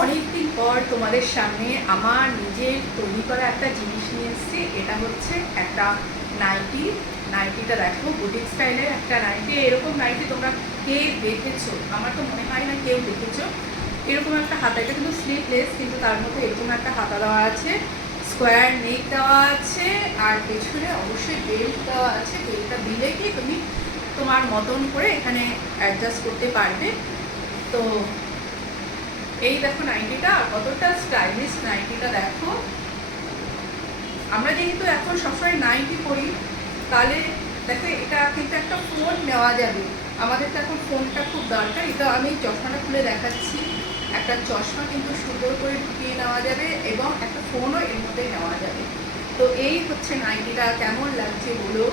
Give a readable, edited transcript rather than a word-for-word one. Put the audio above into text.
অনেকদিন পর তোমাদের সামনে আমার নিজের তৈরি করা একটা জিনিস নিয়ে এসেছি। এটা হচ্ছে একটা নাইটি। নাইটিটা দেখো, বুটিক স্টাইলের একটা নাইটি। এরকম নাইটি তোমরা কে দেখেছো? আমার তো মনে হয় না কেউ দেখেছো। এরকম একটা হাতা, এটা কিন্তু স্লিভলেস, কিন্তু তার মধ্যে এরকম একটা হাতা দেওয়া আছে, স্কোয়ার নেক দেওয়া আছে, আর পেছনে অবশ্যই বেল্ট দেওয়া আছে। বেল্টটা দিলে কি তুমি তোমার মতন করে এখানে অ্যাডজাস্ট করতে পারবে। তো এই দেখো নাইটিটা, কতটা স্টাইলিশ নাইটিটা দেখো। আমরা যেহেতু এখন সবসময় নাইটি পরি, তাহলে দেখো এটা কিন্তু একটা ফোন নেওয়া যাবে। আমাদের তো এখন ফোনটা খুব দরকার। এটা আমি চশমাটা খুলে দেখাচ্ছি। একটা চশমা কিন্তু সুন্দর করে ঢুকিয়ে নেওয়া যাবে এবং একটা ফোনও এর মধ্যে নেওয়া যাবে। তো এই হচ্ছে নাইটিটা, কেমন লাগছে বলো।